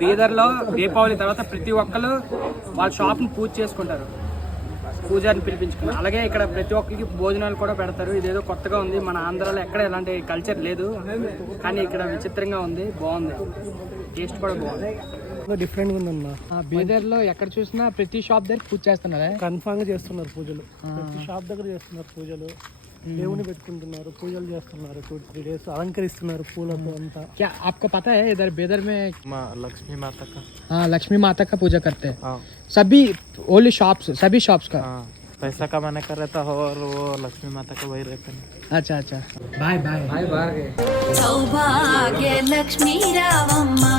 బీదర్లో దీపావళి తర్వాత ప్రతి ఒక్కరు వాళ్ళ షాప్ని పూజ చేసుకుంటారు, పూజారిని పిలిపించుకున్నారు. అలాగే ఇక్కడ ప్రతి ఒక్కరికి భోజనాలు కూడా పెడతారు. ఇదేదో కొత్తగా ఉంది, మన ఆంధ్రాలో ఎక్కడ ఇలాంటి కల్చర్ లేదు, కానీ ఇక్కడ విచిత్రంగా ఉంది, బాగుంది, టేస్ట్ కూడా బాగుంది, డిఫరెంట్గా ఉందన్న. బీదర్లో ఎక్కడ చూసినా ప్రతి షాప్ దగ్గర పూజ చేస్తున్నారు, కన్ఫామ్ గా చేస్తున్నారు పూజలు, ప్రతి షాప్ దగ్గర చేస్తున్నారు పూజలు, దేవుని పెట్టుకుంటున్నారు, పూజలు చేస్తున్నారు, 2-3 days అలంకరిస్తున్నారు పూలతో అంతా. क्या आपको पता है इधर बेदर में लक्ष्मी माता का? हाँ, लक्ष्मी माता का पूजा करते हैं सभी ओनली शॉप्स, सभी शॉप्स का। पैसा कमाने का रहता है और वो लक्ष्मी माता का वही रहता है। अच्छा अच्छा, बाय बाय बाय बाय। सौभाग्य लक्ष्मी रावम्मा